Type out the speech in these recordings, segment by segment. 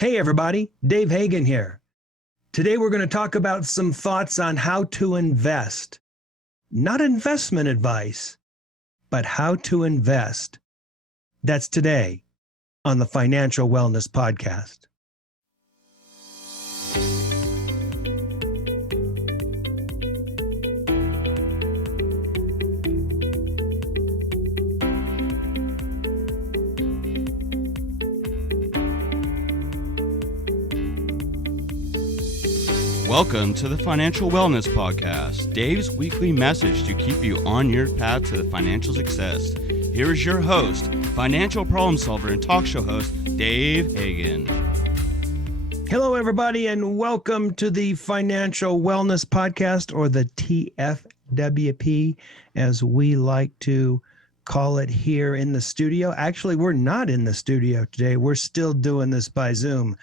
Hey everybody, Dave Hagan here. Today we're going to talk about some thoughts on how to invest. Not investment advice, but how to invest. That's today on the Financial Wellness Podcast. Welcome to the Financial Wellness Podcast, Dave's weekly message to keep you on your path to financial success. Here is your host, financial problem solver and talk show host, Dave Hagan. Hello, everybody, and welcome to the Financial Wellness Podcast, or the TFWP, as we like to call it here in the studio. Actually, we're not in the studio today. We're still doing this by Zoom.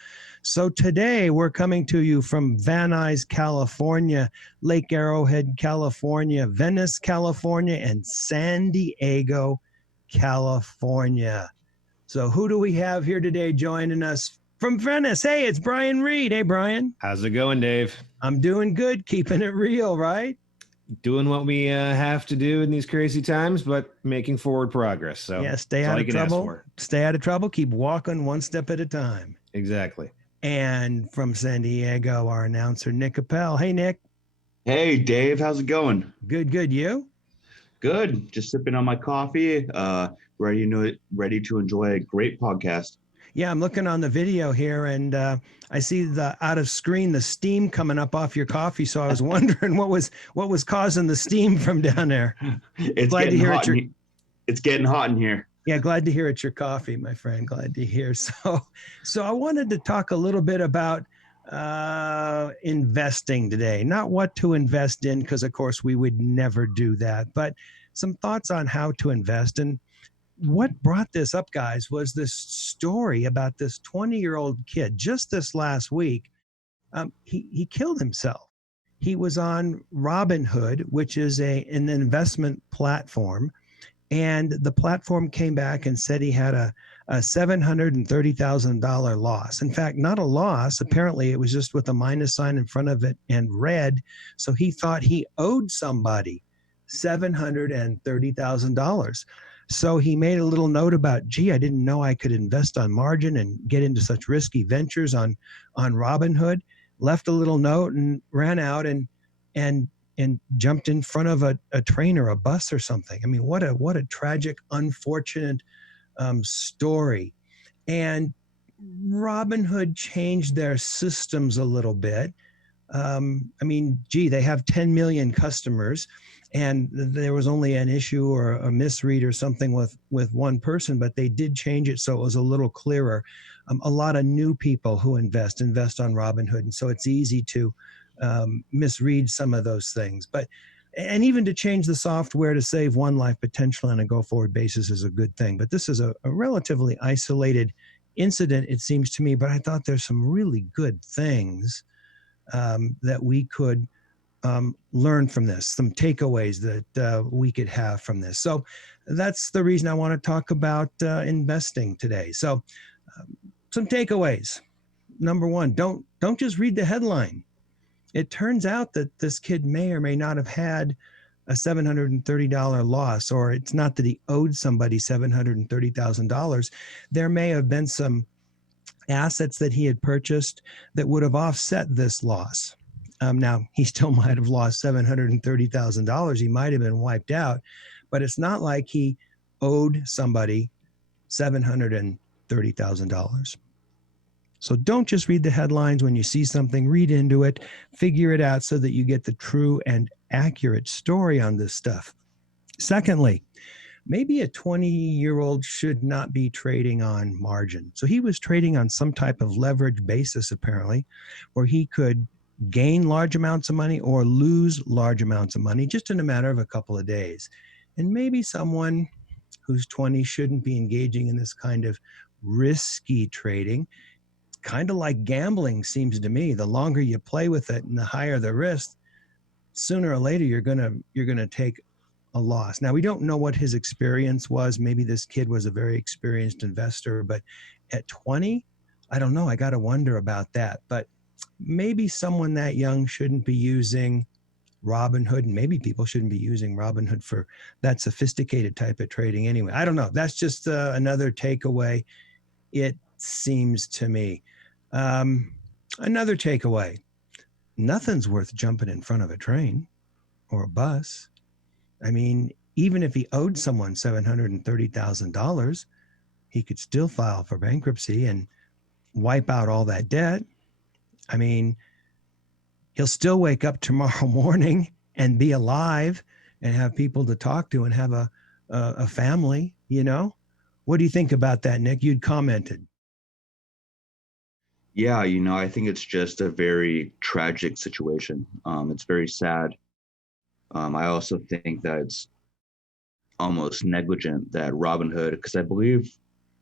So today we're coming to you from Van Nuys, California, Lake Arrowhead, California, Venice, California, and San Diego, California. So who do we have here today joining us from Venice? Hey, it's Brian Reed. Hey, Brian. How's it going, Dave? I'm doing good, keeping it real, right? Doing what we have to do in these crazy times, but making forward progress. So yeah, stay out of trouble. Stay out of trouble. Keep walking one step at a time. Exactly. And from San Diego, our announcer, Nick Appel. Hey, Nick. Hey, Dave. How's it going? Good, good. You? Good. Just sipping on my coffee, ready to enjoy a great podcast. Yeah, I'm looking on the video here, and I see the out of screen the steam coming up off your coffee. So I was wondering what was causing the steam from down there. It's getting hot in here. Yeah, glad to hear it's your coffee, my friend. Glad to hear. So I wanted to talk a little bit about investing today. Not what to invest in, because of course we would never do that, but some thoughts on how to invest. And what brought this up, guys, was this story about this 20-year-old kid just this last week. He killed himself. He was on Robinhood, which is an investment platform. And the platform came back and said he had a $730,000 loss. In fact, not a loss. Apparently, it was just with a minus sign in front of it and red. So he thought he owed somebody $730,000. So he made a little note about, gee, I didn't know I could invest on margin and get into such risky ventures on Robinhood. Left a little note and ran out and jumped in front of a train or a bus or something. I mean, what a tragic, unfortunate story. And Robinhood changed their systems a little bit. They have 10 million customers, and there was only an issue or a misread or something with one person, but they did change it so it was a little clearer. A lot of new people who invest on Robinhood, and so it's easy to misread some of those things. And even to change the software to save one life potential on a go-forward basis is a good thing. But this is a relatively isolated incident, it seems to me, but I thought there's some really good things that we could learn from this, some takeaways that we could have from this. So that's the reason I want to talk about investing today. So some takeaways. Number one, don't just read the headline. It turns out that this kid may or may not have had a $730 loss, or it's not that he owed somebody $730,000. There may have been some assets that he had purchased that would have offset this loss. Now, he still might have lost $730,000. He might have been wiped out, but it's not like he owed somebody $730,000. So don't just read the headlines. When you see something, read into it, figure it out so that you get the true and accurate story on this stuff. Secondly, maybe a 20-year-old should not be trading on margin. So he was trading on some type of leverage basis, apparently, where he could gain large amounts of money or lose large amounts of money just in a matter of a couple of days. And maybe someone who's 20 shouldn't be engaging in this kind of risky trading. Kind of like gambling, seems to me. The longer you play with it and the higher the risk, sooner or later you're gonna take a loss. Now, we don't know what his experience was. Maybe this kid was a very experienced investor, but at 20, I don't know. I got to wonder about that. But maybe someone that young shouldn't be using Robinhood, and maybe people shouldn't be using Robinhood for that sophisticated type of trading anyway. I don't know. That's just another takeaway, it seems to me. Another takeaway: nothing's worth jumping in front of a train or a bus. I mean, even if he owed someone $730,000, he could still file for bankruptcy and wipe out all that debt. I mean, he'll still wake up tomorrow morning and be alive and have people to talk to and have a family, you know? What do you think about that, Nick? You'd commented. Yeah, you know, I think it's just a very tragic situation. It's very sad. I also think that it's almost negligent that Robinhood, because I believe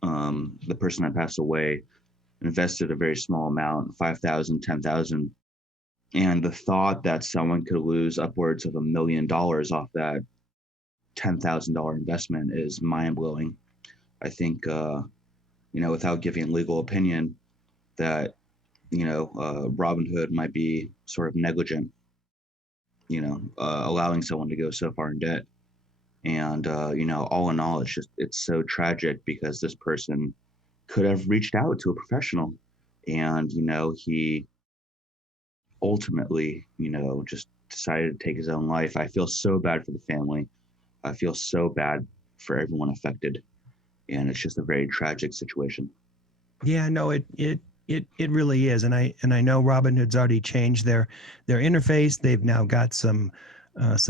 the person that passed away invested a very small amount, 5,000, 10,000. And the thought that someone could lose upwards of $1 million off that $10,000 investment is mind blowing. I think, without giving legal opinion, that, Robinhood might be sort of negligent, allowing someone to go so far in debt. And, all in all, it's so tragic because this person could have reached out to a professional and, he ultimately, just decided to take his own life. I feel so bad for the family. I feel so bad for everyone affected. And it's just a very tragic situation. Yeah, no, it really is. And I know Robinhood's already changed their interface. They've now got some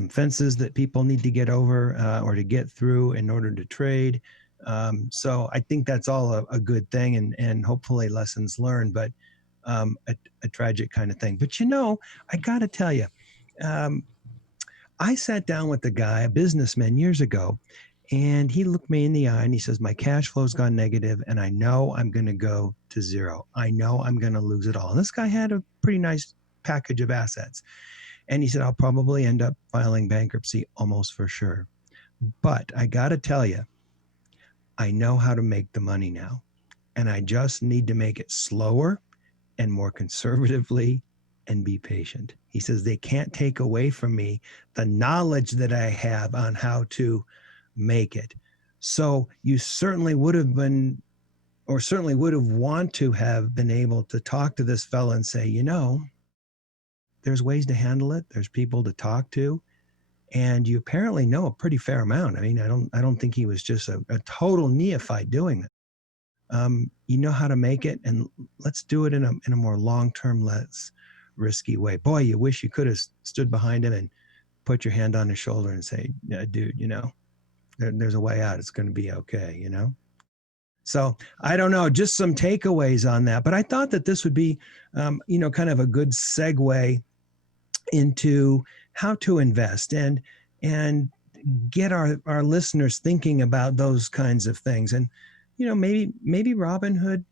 fences that people need to get over or to get through in order to trade. So I think that's all a good thing and hopefully lessons learned, but a tragic kind of thing. But I got to tell you, I sat down with the guy, a businessman years ago, and he looked me in the eye and he says, my cash flow's gone negative and I know I'm going to go to zero. I know I'm going to lose it all. And this guy had a pretty nice package of assets. And he said, I'll probably end up filing bankruptcy almost for sure. But I got to tell you, I know how to make the money now. And I just need to make it slower and more conservatively and be patient. He says, they can't take away from me the knowledge that I have on how to make it. So you certainly would have been, or certainly would have want to have been able to talk to this fellow and say, there's ways to handle it. There's people to talk to. And you apparently know a pretty fair amount. I mean, I don't think he was just a total neophyte doing it. You know how to make it, and let's do it in a more long-term, less risky way. Boy, you wish you could have stood behind him and put your hand on his shoulder and say, dude, there's a way out. It's going to be okay, So I don't know, just some takeaways on that. But I thought that this would be, kind of a good segue into how to invest and get our listeners thinking about those kinds of things. And, maybe Robinhood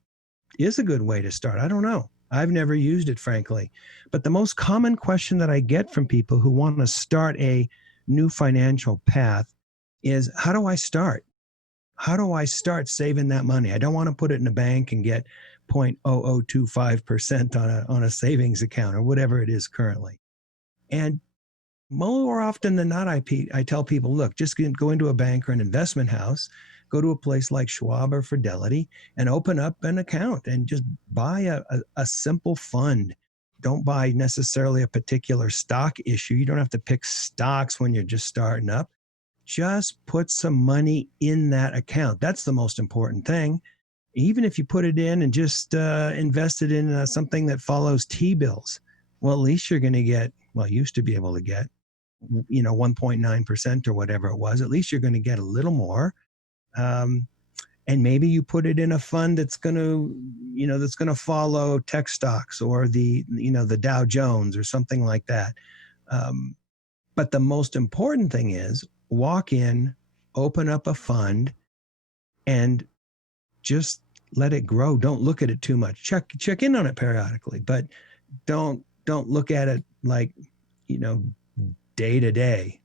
is a good way to start. I don't know. I've never used it, frankly. But the most common question that I get from people who want to start a new financial path is, how do I start? How do I start saving that money? I don't want to put it in a bank and get 0.0025% on a savings account or whatever it is currently. And more often than not, I tell people, look, just go into a bank or an investment house, go to a place like Schwab or Fidelity and open up an account and just buy a simple fund. Don't buy necessarily a particular stock issue. You don't have to pick stocks when you're just starting up. Just put some money in that account. That's the most important thing. Even if you put it in and just invest it in something that follows T-bills, well, at least you're going to get, used to be able to get, 1.9% or whatever it was. At least you're going to get a little more. And maybe you put it in a fund that's going to follow tech stocks or the Dow Jones or something like that. But the most important thing is walk in, open up a fund, and just let it grow. Don't look at it too much. Check in on it periodically, but don't look at it like, day to day.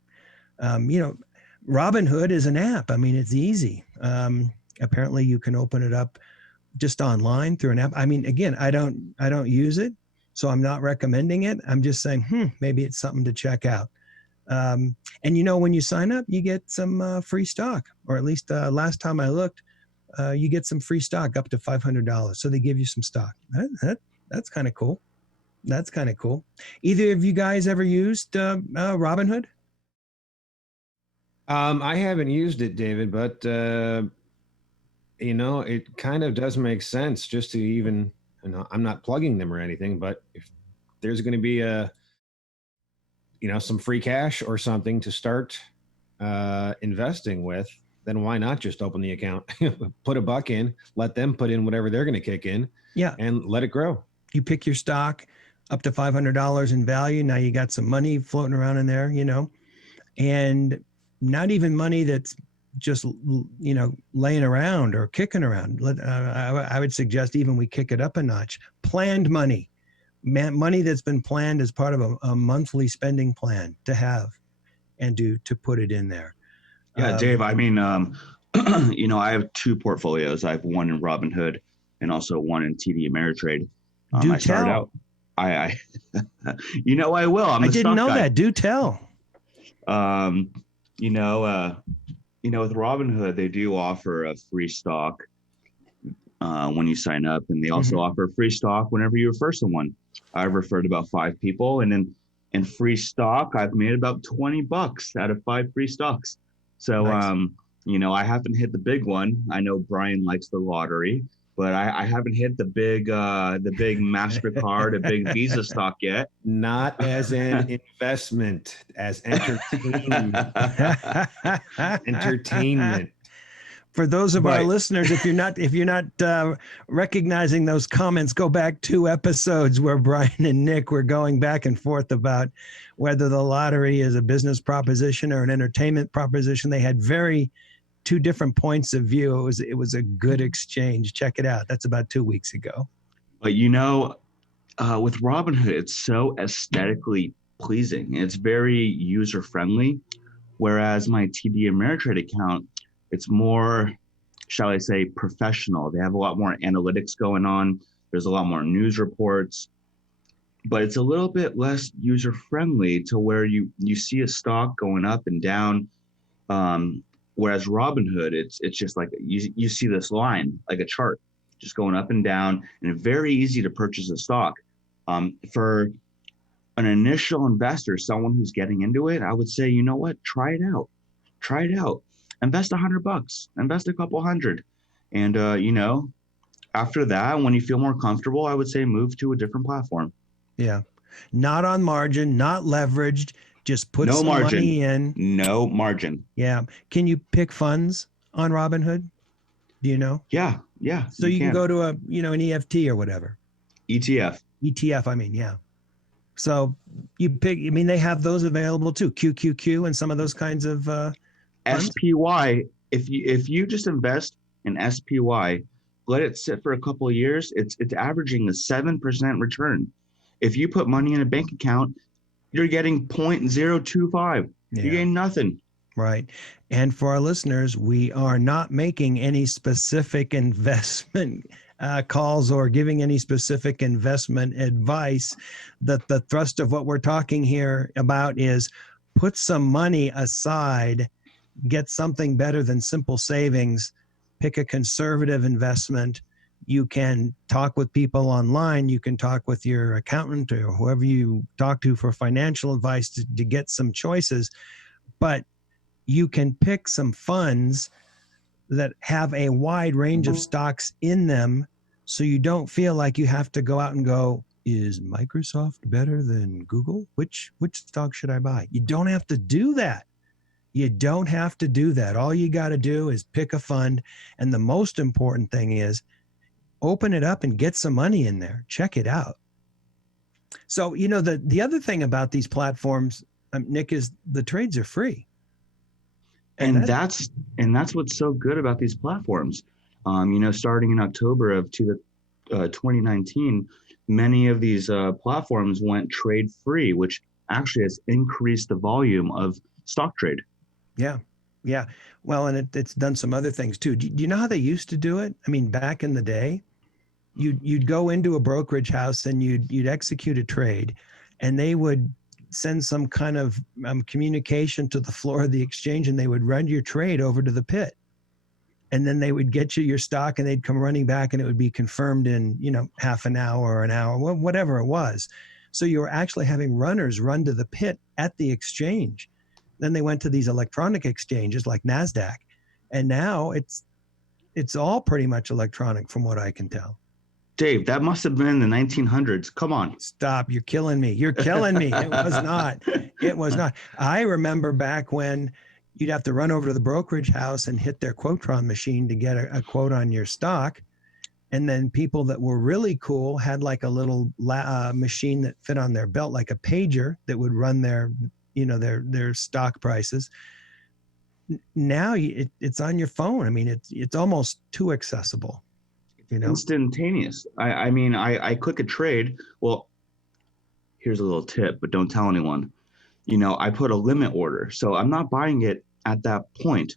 Robinhood is an app. I mean, it's easy. Apparently you can open it up just online through an app. I mean, again, I don't use it, so I'm not recommending it. I'm just saying, maybe it's something to check out. And when you sign up, you get some free stock, or at least last time I looked, you get some free stock up to $500. So they give you some stock. That's kind of cool. That's kind of cool. Either of you guys ever used Robinhood? I haven't used it, David, but it kind of does make sense just to even, I'm not plugging them or anything, but if there's going to be some free cash or something to start investing with, then why not just open the account, put $1 in, let them put in whatever they're going to kick in, and let it grow. You pick your stock up to $500 in value. Now you got some money floating around in there, and not even money that's just, laying around or kicking around. I would suggest even we kick it up a notch. Planned money. Money that's been planned as part of a monthly spending plan to have and to put it in there. Yeah, Dave, I mean, I have 2 portfolios. I have one in Robinhood and also one in TD Ameritrade. Do tell. I I will. I didn't know that. Do tell. With Robinhood, they do offer a free stock when you sign up, and they also offer free stock whenever you refer someone. I've referred about 5 people, and then in free stock, I've made about $20 out of 5 free stocks. So, nice. I haven't hit the big one. I know Brian likes the lottery, but I haven't hit the big MasterCard, a big Visa stock yet. Not as an investment, as entertainment. Entertainment. For those of our listeners, if you're not recognizing those comments, go back 2 episodes where Brian and Nick were going back and forth about whether the lottery is a business proposition or an entertainment proposition. They had 2 different points of view. It was a good exchange. Check it out. That's about 2 weeks ago. But with Robinhood, it's so aesthetically pleasing. It's very user friendly, whereas my TD Ameritrade account, it's more, shall I say, professional. They have a lot more analytics going on. There's a lot more news reports, but it's a little bit less user friendly to where you see a stock going up and down. Whereas Robinhood, it's just like you see this line, like a chart, just going up and down, and very easy to purchase a stock. For an initial investor, someone who's getting into it, I would say, you know what, try it out. Invest $100, invest a couple hundred. And, after that, when you feel more comfortable, I would say move to a different platform. Yeah. Not on margin, not leveraged, just put some money in. No margin. Yeah. Can you pick funds on Robinhood? Do you know? Yeah. So you can go to an EFT or whatever. ETF, I mean, yeah. So you pick, they have those available too. QQQ and some of those kinds of funds? SPY. If you just invest in SPY, let it sit for a couple of years, it's averaging a 7% return. If you put money in a bank account, you're getting 0.025. Yeah. You're getting nothing. Right. And for our listeners, we are not making any specific investment calls or giving any specific investment advice. The thrust of what we're talking here about is put some money aside, get something better than simple savings, pick a conservative investment. You can talk with people online. You can talk with your accountant or whoever you talk to for financial advice to get some choices. But you can pick some funds that have a wide range of stocks in them, so you don't feel like you have to go out and go, is Microsoft better than Google? Which stock should I buy? You don't have to do that. All you got to do is pick a fund. And the most important thing is open it up and get some money in there. Check it out. So, the other thing about these platforms, Nick, is the trades are free. And that's what's so good about these platforms. Starting in October of 2019, many of these platforms went trade free, which actually has increased the volume of stock trade. Yeah. Yeah. Well, and it's done some other things too. Do you know how they used to do it? I mean, back in the day, you'd go into a brokerage house and you'd execute a trade, and they would send some kind of communication to the floor of the exchange, and they would run your trade over to the pit, and then they would get you your stock, and they'd come running back, and it would be confirmed in half an hour or an hour, whatever it was. So you were actually having runners run to the pit at the exchange. Then they went to these electronic exchanges like NASDAQ, and now it's all pretty much electronic from what I can tell. Dave, that must have been the 1900s. Come on. Stop. You're killing me. You're killing me. It was not. It was not. I remember back when you'd have to run over to the brokerage house and hit their Quotron machine to get a quote on your stock. And then people that were really cool had like a little machine that fit on their belt, like a pager that would run their stock prices. Now it's on your phone. I mean, it's almost too accessible. Instantaneous. I mean, I click a trade. Well, here's a little tip, but don't tell anyone. I put a limit order, so I'm not buying it at that point.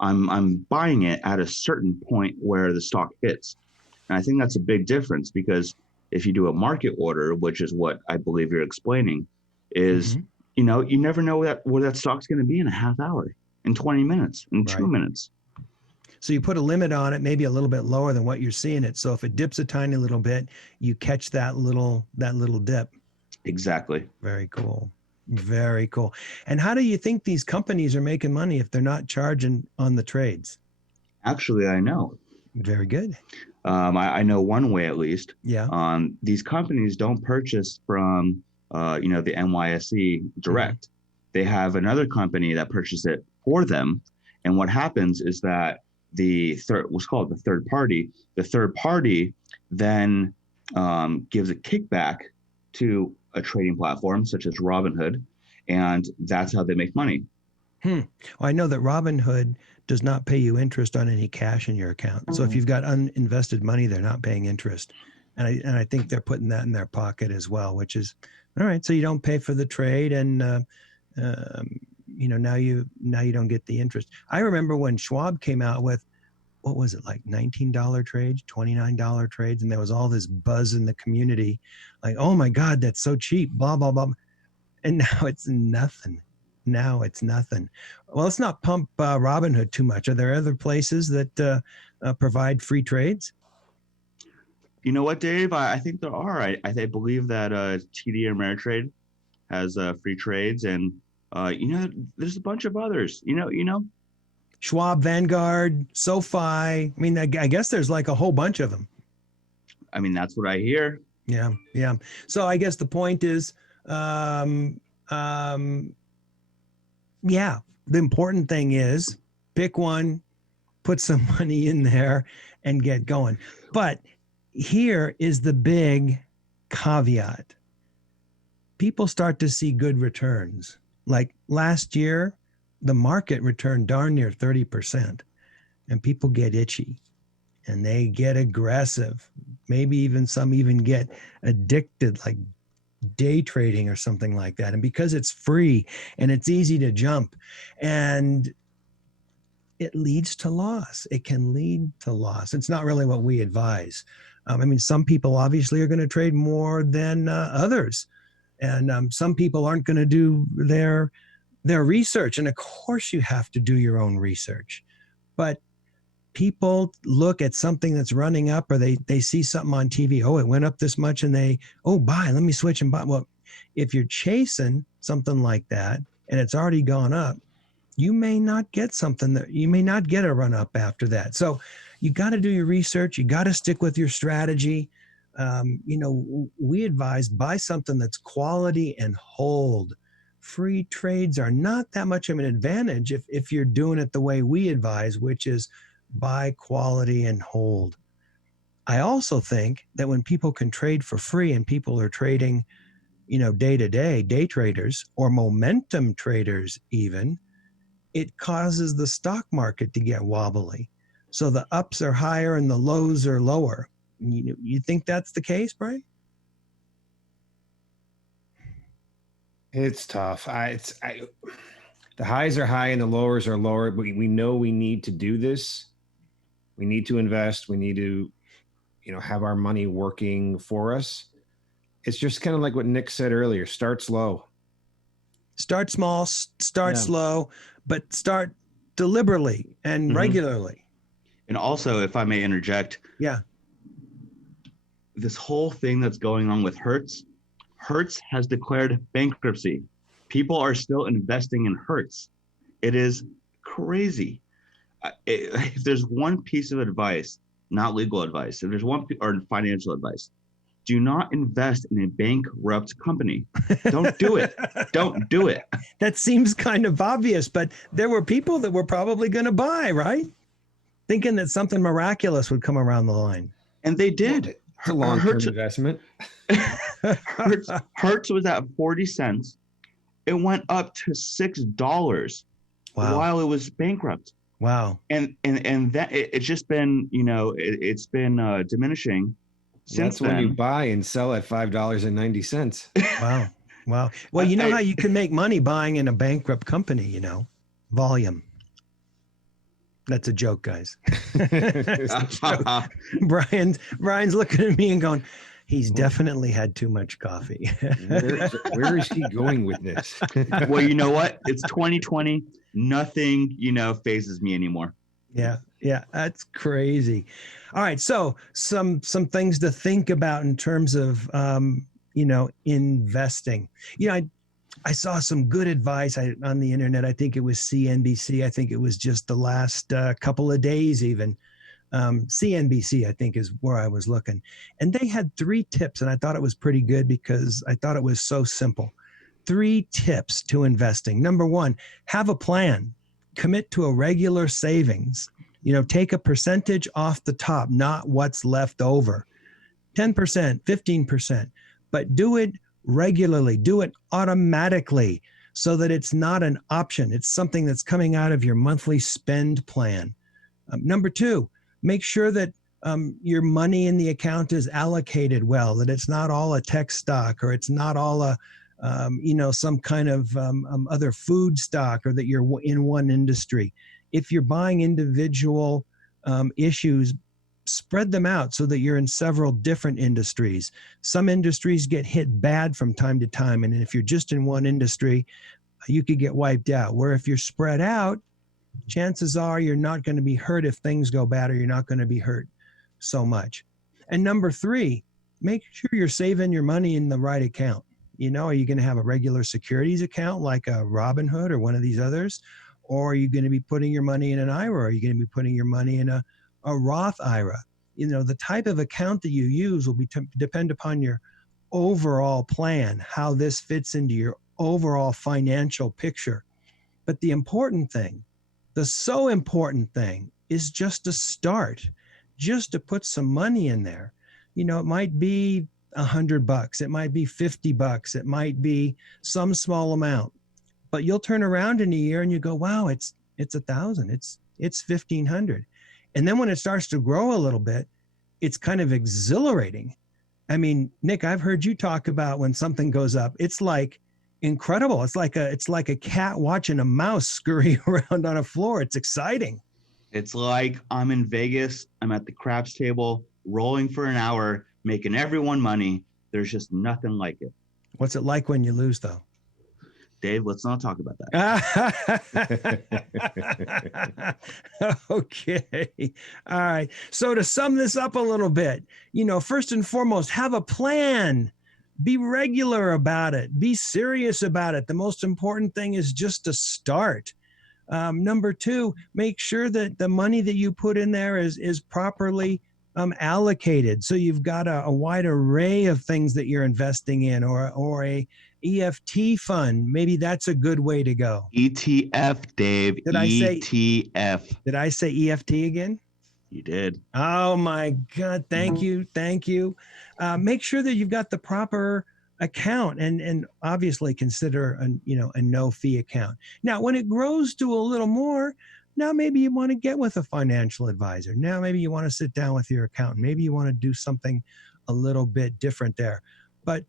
I'm buying it at a certain point where the stock hits, and I think that's a big difference, because if you do a market order, which is what I believe you're explaining, is you never know where that stock's going to be in a half hour, in 20 minutes, in 2 minutes. So you put a limit on it, maybe a little bit lower than what you're seeing it. So if it dips a tiny little bit, you catch that little dip. Exactly. Very cool. Very cool. And how do you think these companies are making money if they're not charging on the trades? Actually, I know. Very good. I know one way at least. Yeah. These companies don't purchase from the NYSE direct. They have another company that purchases it for them. And what happens is that what's called the third party then gives a kickback to a trading platform such as Robinhood, and that's how they make money. Well, I know that Robinhood does not pay you interest on any cash in your account. So if you've got uninvested money, they're not paying interest. And I think they're putting that in their pocket as well, which is all right. So you don't pay for the trade, and now you don't get the interest. I remember when Schwab came out with, what was it, like $19 trades, $29 trades, and there was all this buzz in the community, like, oh my God, that's so cheap, blah blah blah, and now it's nothing. Well, let's not pump Robinhood too much. Are there other places that provide free trades? You know what, Dave? I think there are. I believe that TD Ameritrade has free trades, and there's a bunch of others. Schwab, Vanguard, SoFi. I mean, I guess there's like a whole bunch of them. I mean, that's what I hear. Yeah. So I guess the point is, the important thing is pick one, put some money in there, and get going. But here is the big caveat. People start to see good returns. Like last year, the market returned darn near 30%, and people get itchy and they get aggressive. Maybe even some get addicted, like day trading or something like that. And because it's free and it's easy to jump, and it leads to loss. It can lead to loss. It's not really what we advise. Some people obviously are going to trade more than others. And some people aren't going to do their research. And of course you have to do your own research. But people look at something that's running up, or they see something on TV. Oh, it went up this much, and buy, let me switch and buy. Well, if you're chasing something like that and it's already gone up, you may not get a run up after that. So you got to do your research. You got to stick with your strategy. We advise buy something that's quality and hold. Free trades are not that much of an advantage if you're doing it the way we advise, which is buy quality and hold. I also think that when people can trade for free, and people are trading, day to day, day traders or momentum traders even, it causes the stock market to get wobbly. So the ups are higher and the lows are lower. You think that's the case, Brian? It's tough. The highs are high and the lowers are lower, but we know we need to do this. We need to invest. We need to, have our money working for us. It's just kind of like what Nick said earlier, start slow. Start small, start slow, but start deliberately and regularly. And also, if I may interject. Yeah. This whole thing that's going on with Hertz has declared bankruptcy. People are still investing in Hertz. It is crazy. If there's one piece of advice, not legal advice, if there's one or financial advice, do not invest in a bankrupt company. Don't do it. Don't do it. That seems kind of obvious, but there were people that were probably going to buy, right? Thinking that something miraculous would come around the line. And they did. It's a long-term investment. Hertz was at 40 cents. It went up to $6 while it was bankrupt. Wow. And that it's just been, it's been diminishing. That's when you buy and sell at $5.90. Wow. Well, you know how you can make money buying in a bankrupt company, volume. That's a joke, guys. Brian's looking at me and going, he's definitely had too much coffee. Where is he going with this? Well, you know what? It's 2020. Nothing, phases me anymore. Yeah, that's crazy. All right, so some things to think about in terms of investing. I saw some good advice on the internet. I think it was CNBC. I think it was just the last couple of days even. CNBC, I think, is where I was looking. And they had 3 tips, and I thought it was pretty good because I thought it was so simple. 3 tips to investing. Number 1, have a plan. Commit to a regular savings. Take a percentage off the top, not what's left over. 10%, 15%, but do it regularly, do it automatically so that it's not an option. It's something that's coming out of your monthly spend plan. Number 2, make sure that your money in the account is allocated well, that it's not all a tech stock or it's not all a some kind of other food stock, or that you're in one industry. If you're buying individual issues, spread them out so that you're in several different industries. Some industries get hit bad from time to time, and if you're just in one industry, you could get wiped out. Where if you're spread out, chances are you're not going to be hurt if things go bad, or you're not going to be hurt so much. And number 3, make sure you're saving your money in the right account. Are you going to have a regular securities account like a Robinhood or one of these others? Or are you going to be putting your money in an IRA? Or are you going to be putting your money in a Roth IRA? The type of account that you use will depend upon your overall plan, how this fits into your overall financial picture. But the important thing, the so important thing, is just to start, just to put some money in there. It might be $100, it might be $50, it might be some small amount, but you'll turn around in a year and you go, wow, it's $1,000, it's $1,500. And then when it starts to grow a little bit, it's kind of exhilarating. I mean, Nick, I've heard you talk about when something goes up, it's like incredible. It's like a cat watching a mouse scurry around on a floor. It's exciting. It's like I'm in Vegas, I'm at the craps table, rolling for an hour, making everyone money. There's just nothing like it. What's it like when you lose, though? Dave, let's not talk about that. Okay. All right. So to sum this up a little bit, first and foremost, have a plan. Be regular about it. Be serious about it. The most important thing is just to start. Number 2, make sure that the money that you put in there is properly allocated. So you've got a wide array of things that you're investing in, or a EFT fund. Maybe that's a good way to go. ETF, Dave. Did I say ETF? Did I say EFT again? You did. Oh my God. Thank you. Make sure that you've got the proper account, and obviously consider a no fee account. Now, when it grows to a little more, now maybe you want to get with a financial advisor. Now maybe you want to sit down with your accountant. Maybe you want to do something a little bit different there. But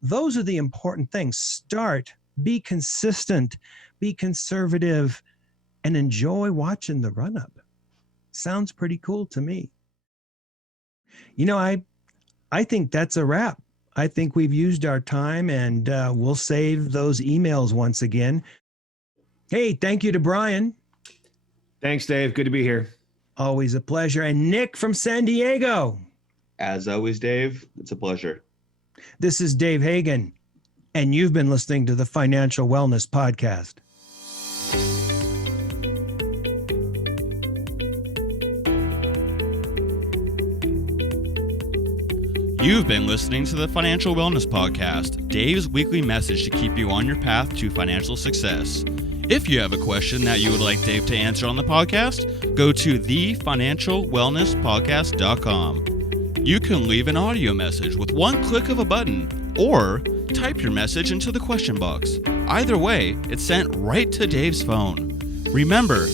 those are the important things. Start Be consistent, be conservative, and enjoy watching the run up. Sounds pretty cool to me. I think that's a wrap. I think we've used our time, and we'll save those emails once again. Hey, thank you to Brian. Thanks, Dave. Good to be here. Always a pleasure. And Nick from San Diego. As always, Dave, it's a pleasure. This is Dave Hagan, and you've been listening to the Financial Wellness Podcast. You've been listening to the Financial Wellness Podcast, Dave's weekly message to keep you on your path to financial success. If you have a question that you would like Dave to answer on the podcast, go to thefinancialwellnesspodcast.com. You can leave an audio message with one click of a button, or type your message into the question box. Either way, it's sent right to Dave's phone. Remember,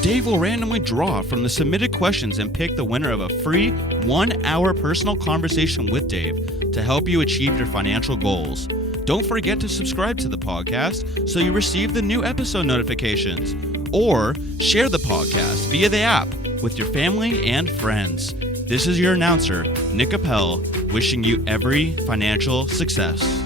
Dave will randomly draw from the submitted questions and pick the winner of a free 1-hour personal conversation with Dave to help you achieve your financial goals. Don't forget to subscribe to the podcast so you receive the new episode notifications, or share the podcast via the app with your family and friends. This is your announcer, Nick Appel, wishing you every financial success.